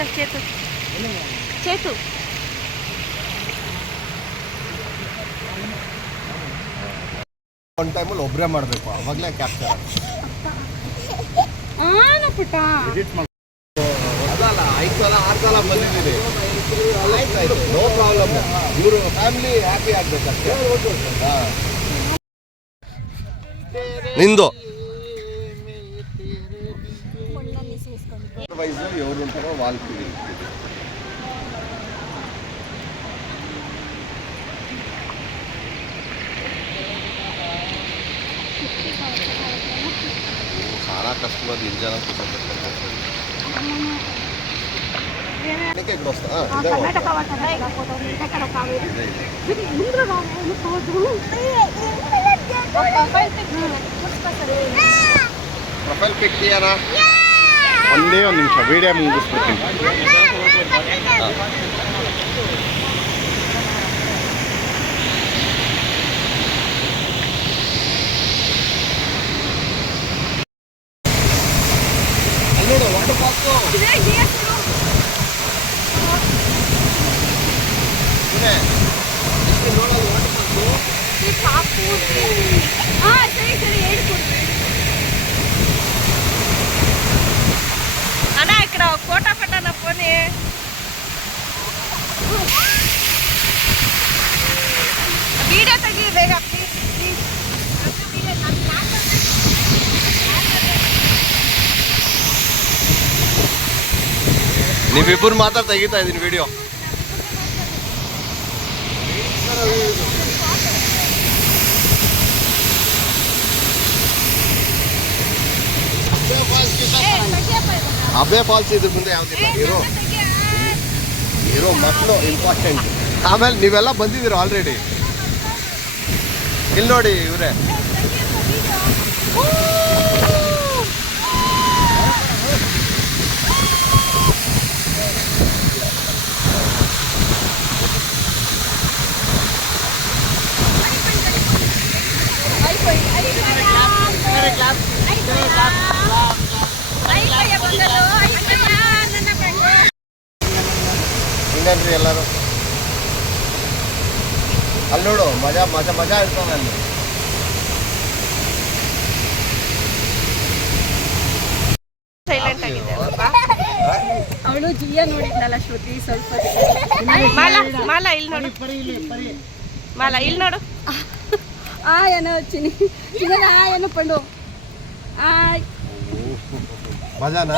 ಇಲ್ಲ ಚೇತು ಚೇತು ಒಂದು ಟೈಮಲ್ಲಿ ಒಬ್ಬರೇ ಮಾಡಬೇಕು, ಅವಾಗಲೇ ಕ್ಯಾಪ್ಚರ್ ಪುಟ್ಟ ಅದಲ್ಲ 5 ಸಲ 6 ಸಲ ಬಂದಿದ್ದೀರಿ. ಆಯ್ತು ನೋ ಪ್ರಾಬ್ಲಮ್. ಇವರು ಫ್ಯಾಮಿಲಿ ಹ್ಯಾಪಿ ಆಗ್ಬೇಕಷ್ಟೇ. ನಿಂದು ಇವರು ಒಂಥರ ವಾಲ್ತೀವಿ. सारा कस्टमर दिन जाना तो सब ಪ್ರೊಫೈಲ್ ಪಿಕ್ ಇದೆಯಾ? ಒಂದೇ ಒಂದು ನಿಮಿಷ ವಿಡಿಯೋ ಮುಗಿಸ್ಬಿಡ್ತೀನಿ. ನೋಡು ವಾಟರ್ ಪಾರ್ಕು ನೋಡೋದು ವಾಟರ್ ಪಾರ್ಕು. ಸರಿ ಸರಿ ಹೇಳ್ಕೊಡ್ತೀನಿ అన్నా ఇక్కడ ఫోటో పెట్టాను పోనీ. వీడియో తగ్గి ಬೇಗ ಪ್ಲೀಸ್ ಪ್ಲೀಸ್. ನೀವಿಬ್ಬರು ಮಾತ್ರ ತೆಗಿತಾ ಇದ್ದೀನಿ ವಿಡಿಯೋ. ಅಬ್ಬೆ ಫಾಲ್ಸ್ ಇದ್ರ ಮುಂದೆ ಯಾವ್ದಿಲ್ಲ. ಇರೋ ಮಕ್ಕಳು ಇಂಪಾರ್ಟೆಂಟ್. ಆಮೇಲೆ ನೀವೆಲ್ಲ ಬಂದಿದ್ದೀರ ಆಲ್ರೆಡಿ. ಇಲ್ಲಿ ನೋಡಿ ಇವರೇ ಹಿಂಗನ್ರಿ ಎಲ್ಲರೂ. ಅಲ್ಲಿ ನೋಡು ಮಜಾ ಮಜಾ ಮಜಾ ಇರ್ತಾನೆ ಅಲ್ಲಿ. ಸೈಲೆಂಟ್ ಆಗಿದೆ ಅವಳು ಜಿಯಾ ನೋಡಿದ್ನಲ್ಲ ಶ್ರುತಿ ಸ್ವಲ್ಪ. ಮಾಲಾ ಇಲ್ಲಿ ನೋಡು, ಮಾಲಾ ಇಲ್ಲಿ ನೋಡು. ಏನೋ ಚಿನ್ನ ಏನೋ ಪಂಡು ಮಜಾನಾ?